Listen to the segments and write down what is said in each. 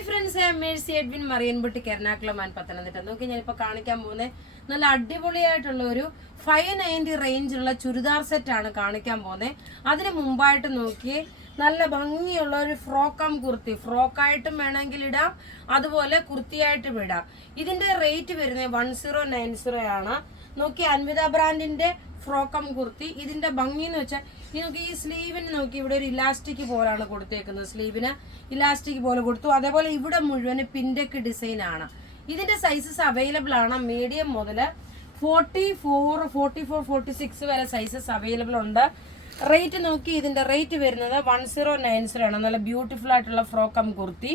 Hi friends, I am Mercy Edwin Mariyanputti Ernakulam and Pathanamthitta. നോക്കി ഞാനിപ്പോൾ കാണിക്കാൻ പോകുന്നത് നല്ല അടിപൊളിയായിട്ടുള്ള ഒരു 590 റേഞ്ചുള്ള ചുരിദാർ സെറ്റ് ആണ് കാണിക്കാൻ പോകുന്നത്. അതിന് മുമ്പായിട്ട് നോക്കി നല്ല ഭംഗിയുള്ള ഒരു ഫ്രോക്കം കുർത്തി, ഫ്രോക്കായിട്ടും വേണമെങ്കിൽ ഇടാം, അതുപോലെ കുർത്തിയായിട്ടും ഇടാം. ഇതിന്റെ റേറ്റ് വരുന്നത് 1090 ആണ്. നോക്കി അൻവിത ബ്രാൻഡിന്റെ ഫ്രോക്കം കുർത്തി. ഇതിന്റെ ഭംഗി എന്ന് വെച്ചാൽ നോക്കി ഈ സ്ലീവിന് നോക്കി ഇവിടെ ഒരു ഇലാസ്റ്റിക് പോലാണ് കൊടുത്തേക്കുന്നത്. സ്ലീവിന് ഇലാസ്റ്റിക് പോലെ കൊടുത്തു. അതേപോലെ ഇവിടെ മുഴുവൻ പിൻഡക്ക് ഡിസൈൻ ആണ്. ഇതിന്റെ സൈസസ് അവൈലബിൾ ആണ്. മീഡിയം മുതൽ 44, 44, 46 വരെ സൈസസ് അവൈലബിൾ ഉണ്ട്. റേറ്റ് നോക്കി ഇതിന്റെ റേറ്റ് വരുന്നത് 1090 ആണ്. നല്ല ബ്യൂട്ടിഫുൾ ആയിട്ടുള്ള ഫ്രോക്കം കുർത്തി.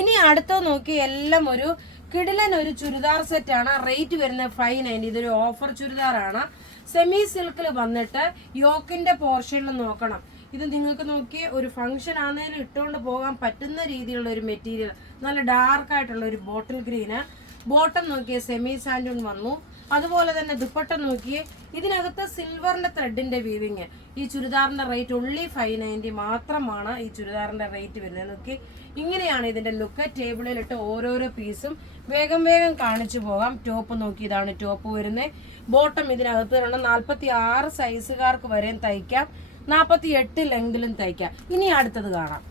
ഇനി അടുത്ത നോക്കി എല്ലാം ഒരു കിടിലൻ ഒരു ചുരിദാർ സെറ്റ് ആണ്. റേറ്റ് വരുന്നത് 590. ഇതൊരു ഓഫർ ചുരിദാർ ആണ്. സെമി സിൽക്കിൽ വന്നിട്ട് യോക്കിന്റെ പോർഷനിൽ നോക്കണം. ഇത് നിങ്ങൾക്ക് നോക്കി ഒരു ഫംഗ്ഷൻ ആണെങ്കിലും ഇട്ടുകൊണ്ട് പോകാൻ പറ്റുന്ന രീതിയിലുള്ള ഒരു മെറ്റീരിയൽ. നല്ല ഡാർക്ക് ആയിട്ടുള്ള ഒരു ബോട്ടിൽ ഗ്രീന്. ബോട്ടം നോക്കിയ സെമി സാൻഡൂൺ വന്നു. അതുപോലെ തന്നെ ദുപ്പട്ട നോക്കിയേ, ഇതിനകത്ത് സിൽവറിന്റെ ത്രെഡിന്റെ വീവിങ്. ഈ ചുരിദാറിന്റെ റേറ്റ് only 590 മാത്രമാണ് ഈ ചുരിദാറിന്റെ റേറ്റ് വരുന്നത്. നോക്കി ഇങ്ങനെയാണ് ഇതിന്റെ ലുക്ക്. ടേബിളിലിട്ട് ഓരോരോ പീസും വേഗം വേഗം കാണിച്ചു പോകാം. ടോപ്പ് നോക്കി, ഇതാണ് ടോപ്പ് വരുന്നത്. ബോട്ടം ഇതിനകത്ത് 46 സൈസുകാർക്ക് വരെയും തയ്ക്കാം, 48 ലെങ്തിലും തയ്ക്കാം. ഇനി അടുത്തത് കാണാം.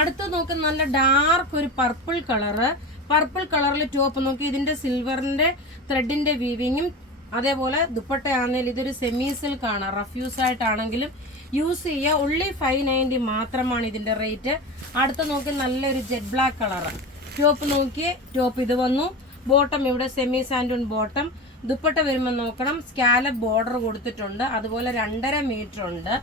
അടുത്തത് നോക്കി നല്ല ഡാർക്ക് ഒരു പർപ്പിൾ കളറ്. പർപ്പിൾ കളറിൽ ടോപ്പ് നോക്കി, ഇതിന്റെ സിൽവറിന്റെ ത്രെഡിന്റെ വീവിങ്ങും. അതേപോലെ ദുപ്പട്ടയാണെങ്കിൽ ഇതൊരു സെമി സിൽക്ക് ആണ്. റഫ് യൂസ് ആയിട്ടാണെങ്കിലും യൂസ് ചെയ്യുക. only 590 മാത്രമാണ് ഇതിന്റെ റേറ്റ്. അടുത്ത നോക്കി നല്ലൊരു ജെറ്റ് ബ്ലാക്ക് കളറ്. ടോപ്പ് നോക്കിയേ, ടോപ്പ് ഇത് വന്നു. ബോട്ടം ഇവിടെ സെമി സാൻഡൂൺ ബോട്ടം. ദുപ്പട്ട വരുമ്പോൾ നോക്കണം, സ്കാലപ്പ് ബോർഡർ കൊടുത്തിട്ടുണ്ട്. അതുപോലെ 2.5 മീറ്റർ ഉണ്ട്.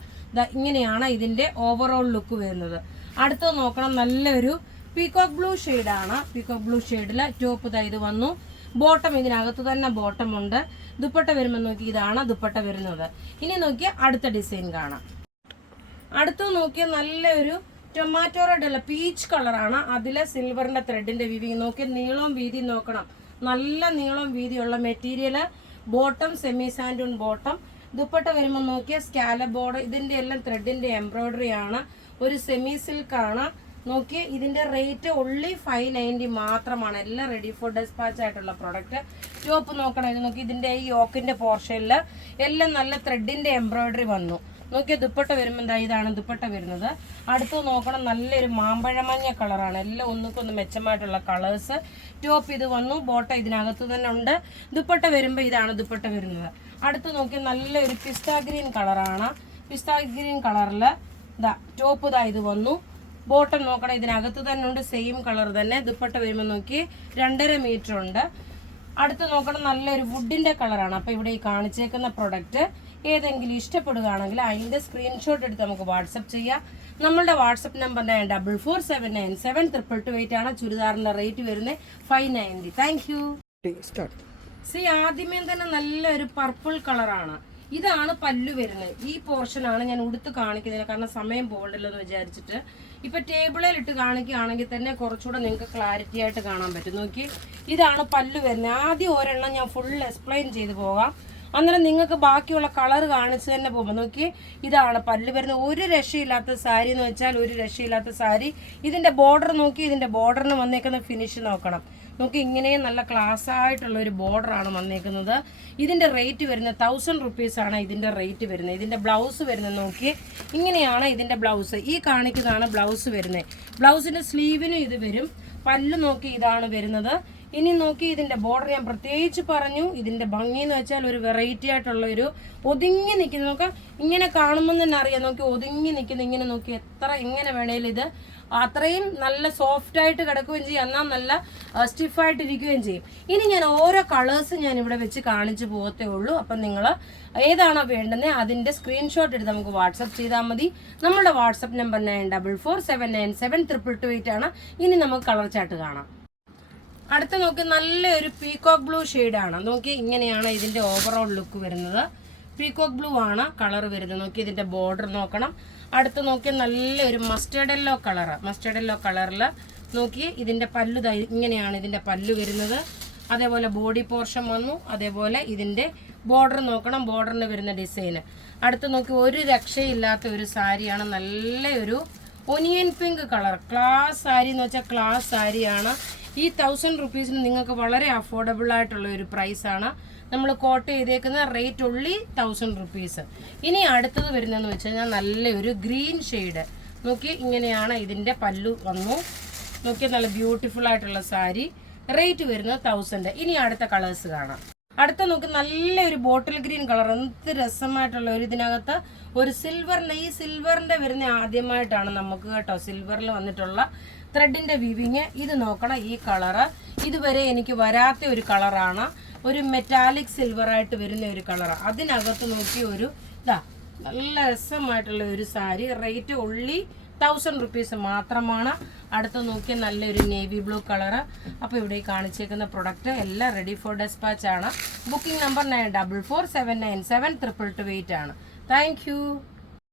ഇങ്ങനെയാണ് ഇതിന്റെ ഓവറോൾ ലുക്ക് വരുന്നത്. അടുത്തത് നോക്കണം, നല്ലൊരു പീകോക്ക് ബ്ലൂ ഷെയ്ഡാണ്. പീകോക്ക് ബ്ലൂ ഷെയ്ഡില് ടോപ്പ് ഇത് വന്നു. ബോട്ടം ഇതിനകത്ത് തന്നെ ബോട്ടം ഉണ്ട്. ദുപ്പട്ട വരുമ്പോൾ നോക്കി, ഇതാണ് ദുപ്പട്ട വരുന്നത്. ഇനി നോക്കിയ അടുത്ത ഡിസൈൻ കാണാം. അടുത്ത് നോക്കിയ നല്ലൊരു ടൊമാറ്റോ റെഡ് അല്ല, പീച്ച് കളറാണ്. അതിലെ സിൽവറിന്റെ ത്രെഡിന്റെ വീവിങ് നോക്കി. നീളവും വീതി നോക്കണം, നല്ല നീളവും വീതിയുള്ള മെറ്റീരിയല്. ബോട്ടം സെമി സാൻഡൂൺ ബോട്ടം. ദുപ്പട്ട വരുമ്പോൾ നോക്കിയ സ്കാലപ്പ് ബോർഡർ. ഇതിന്റെ എല്ലാം ത്രെഡിന്റെ എംബ്രോയിഡറി ആണ്. ഒരു സെമി സിൽക്ക് ആണ്. നോക്കി ഇതിന്റെ റേറ്റ് only 590 മാത്രമാണ്. എല്ലാം റെഡി ഫോർ ഡെസ്പാച്ച് ആയിട്ടുള്ള പ്രൊഡക്റ്റ്. ടോപ്പ് നോക്കണം, ഇത് നോക്കി ഇതിന്റെ ഈ യോക്കിന്റെ പോർഷനില് എല്ലാം നല്ല ത്രെഡിന്റെ എംബ്രോയിഡറി വന്നു. നോക്കിയ ദുപ്പട്ട വരുമ്പോൾ ഇതാണ് ദുപ്പട്ട വരുന്നത്. അടുത്ത് നോക്കണം, നല്ലൊരു മാമ്പഴമഞ്ഞ കളറാണ്. എല്ലാം ഒന്നുക്കൊന്ന് മെച്ചമായിട്ടുള്ള കളേഴ്സ്. ടോപ്പ് ഇത് വന്നു. ബോട്ട ഇതിനകത്ത് തന്നെ ഉണ്ട്. ദുപ്പട്ട വരുമ്പോൾ ഇതാണ് ദുപ്പട്ട വരുന്നത്. അടുത്ത് നോക്കി നല്ലൊരു പിസ്ത ഗ്രീൻ കളറാണ്. പിസ്ത ഗ്രീൻ കളറിൽ ടോപ്പ് ഇത് വന്നു. ബോട്ടം നോക്കണം, ഇതിനകത്ത് തന്നെ ഉണ്ട്, സെയിം കളർ തന്നെ. ദുപ്പട്ട വരുമ്പോൾ നോക്കി 2.5 മീറ്റർ ഉണ്ട്. അടുത്ത് നോക്കണം, നല്ലൊരു വുഡിന്റെ കളറാണ്. അപ്പൊ ഇവിടെ ഈ കാണിച്ചേക്കുന്ന പ്രൊഡക്റ്റ് ഏതെങ്കിലും ഇഷ്ടപ്പെടുകയാണെങ്കിൽ അതിന്റെ സ്ക്രീൻഷോട്ട് എടുത്ത് നമുക്ക് വാട്സപ്പ് ചെയ്യാം. നമ്മളുടെ വാട്സപ്പ് നമ്പർ 9447972228 ആണ്. ചുരിദാറിന്റെ റേറ്റ് വരുന്നത് 590. Thank you. ആദ്യമേ തന്നെ നല്ലൊരു പർപ്പിൾ കളറാണ്. ഇതാണ് പല്ലു വരുന്നത്. ഈ പോർഷൻ ആണ് ഞാൻ ഉടുത്ത് കാണിക്കുന്നത്, കാരണം സമയം പോകണ്ടല്ലോ എന്ന് വിചാരിച്ചിട്ട്. ഇപ്പൊ ടേബിളിൽ ഇട്ട് കാണിക്കുകയാണെങ്കിൽ തന്നെ കുറച്ചുകൂടെ നിങ്ങൾക്ക് ക്ലാരിറ്റി ആയിട്ട് കാണാൻ പറ്റും. നോക്കി, ഇതാണ് പല്ലു വരുന്നത്. ആദ്യം ഒരെണ്ണം ഞാൻ ഫുൾ എക്സ്പ്ലെയിൻ ചെയ്ത് പോകാം, അന്നേരം നിങ്ങൾക്ക് ബാക്കിയുള്ള കളർ കാണിച്ച് തന്നെ പോകുമ്പോൾ. നോക്കി, ഇതാണ് പല്ല് വരുന്നത്. ഒരു രക്ഷയില്ലാത്ത സാരി എന്ന് വെച്ചാൽ ഒരു രക്ഷയില്ലാത്ത സാരി. ഇതിന്റെ ബോർഡർ നോക്കി, ഇതിന്റെ ബോർഡറിന് വന്നേക്കുന്ന ഫിനിഷ് നോക്കണം. നോക്കി, ഇങ്ങനെ നല്ല ക്ലാസ് ആയിട്ടുള്ള ഒരു ബോർഡർ ആണ് വന്നേക്കുന്നത്. ഇതിന്റെ റേറ്റ് വരുന്നത് 1000 rupees ആണ്. ഇതിന്റെ റേറ്റ് വരുന്നത്. ഇതിന്റെ ബ്ലൗസ് വരുന്നത് നോക്കി, ഇങ്ങനെയാണ് ഇതിന്റെ ബ്ലൗസ്. ഈ കാണിക്കുന്നതാണ് ബ്ലൗസ് വരുന്നത്. ബ്ലൗസിന്റെ സ്ലീവിനും ഇത് വരും. പല്ല് നോക്കി, ഇതാണ് വരുന്നത്. ഇനി നോക്കി ഇതിന്റെ ബോർഡർ ഞാൻ പ്രത്യേകിച്ച് പറഞ്ഞു. ഇതിന്റെ ഭംഗി എന്ന് വെച്ചാൽ ഒരു വെറൈറ്റി ആയിട്ടുള്ള ഒരു ഒതുങ്ങി നിൽക്കുന്ന, നോക്കാം ഇങ്ങനെ കാണുമ്പോൾ തന്നെ അറിയാം. നോക്കി ഒതുങ്ങി നിൽക്കുന്ന, ഇങ്ങനെ നോക്കി എത്ര ഇങ്ങനെ വേണേലും ഇത് അത്രയും നല്ല സോഫ്റ്റ് ആയിട്ട് കിടക്കുകയും ചെയ്യും, എന്നാൽ നല്ല സ്റ്റിഫായിട്ട് ഇരിക്കുകയും ചെയ്യും. ഇനി ഞാൻ ഓരോ കളേഴ്സ് ഞാൻ ഇവിടെ വെച്ച് കാണിച്ചു പോകത്തേ ഉള്ളൂ. അപ്പം നിങ്ങൾ ഏതാണോ വേണ്ടുന്നത് അതിന്റെ സ്ക്രീൻഷോട്ട് എടുത്ത് നമുക്ക് വാട്സപ്പ് ചെയ്താൽ മതി. നമ്മുടെ വാട്സപ്പ് നമ്പർ 9447972228 ആണ്. ഇനി നമുക്ക് കളർ ചാർട്ട് കാണാം. അടുത്ത നോക്കി നല്ലൊരു പീകോക്ക് ബ്ലൂ ഷെയ്ഡാണ്. നോക്കി, ഇങ്ങനെയാണ് ഇതിന്റെ ഓവറോൾ ലുക്ക് വരുന്നത്. പീകോക്ക് ബ്ലൂ ആണ് കളർ വരുന്നത്. നോക്കി ഇതിന്റെ ബോർഡർ നോക്കണം. അടുത്ത് നോക്കി നല്ലൊരു mustard yellow colour. Mustard yellow കളറിൽ നോക്കി ഇതിന്റെ പല്ലു ഇങ്ങനെയാണ് ഇതിന്റെ പല്ലു വരുന്നത്. അതേപോലെ ബോഡി പോർഷൻ വന്നു. അതേപോലെ ഇതിന്റെ ബോർഡർ നോക്കണം, ബോർഡറിന് വരുന്ന ഡിസൈന്. അടുത്ത് നോക്കി ഒരു രക്ഷയില്ലാത്ത ഒരു സാരിയാണ്. നല്ലൊരു onion pink colour. Class sari എന്ന് വെച്ചാൽ ക്ലാസ് സാരിയാണ്. ഈ 1000 റുപ്പീസിന് നിങ്ങൾക്ക് വളരെ അഫോർഡബിൾ ആയിട്ടുള്ള ഒരു പ്രൈസാണ്. നമ്മൾ കോട്ട് ചെയ്തേക്കുന്ന റേറ്റ് ഉള്ളി 1000 റുപ്പീസ്. ഇനി അടുത്തത് വരുന്നതെന്ന് വെച്ച് കഴിഞ്ഞാൽ നല്ലൊരു ഗ്രീൻ ഷെയ്ഡ്. നോക്കി, ഇങ്ങനെയാണ് ഇതിൻ്റെ പല്ലു വന്നു. നോക്കി, നല്ല ബ്യൂട്ടിഫുൾ ആയിട്ടുള്ള സാരി. റേറ്റ് വരുന്നത് 1000. ഇനി അടുത്ത കളേഴ്സ് കാണാം. അടുത്ത നോക്കി, നല്ലൊരു ബോട്ടിൽ ഗ്രീൻ കളർ. എന്ത് രസമായിട്ടുള്ള ഒരു, ഇതിനകത്ത് ഒരു സിൽവറിൻ്റെ, ഈ സിൽവറിൻ്റെ വരുന്ന ആദ്യമായിട്ടാണ് നമുക്ക് കേട്ടോ സിൽവറിൽ വന്നിട്ടുള്ള ത്രെഡിൻ്റെ വീവിങ്. ഇത് നോക്കണം, ഈ കളറ് ഇതുവരെ എനിക്ക് വരാത്ത ഒരു കളറാണ്. ഒരു മെറ്റാലിക് സിൽവറായിട്ട് വരുന്ന ഒരു കളറാണ്. അതിനകത്ത് നോക്കി ഒരു ഇതാ നല്ല രസമായിട്ടുള്ള ഒരു സാരി. റേറ്റ് ഉള്ളി 1000 റുപ്പീസ് മാത്രമാണ്. അടുത്ത് നോക്കിയാൽ നല്ലൊരു നേവി ബ്ലൂ കളറ്. അപ്പോൾ ഇവിടെ കാണിച്ചേക്കുന്ന പ്രൊഡക്റ്റ് എല്ലാം റെഡി ഫോർ ഡെസ്പാച്ച് ആണ്. ബുക്കിംഗ് നമ്പർ 9447972228 ആണ്. Thank you.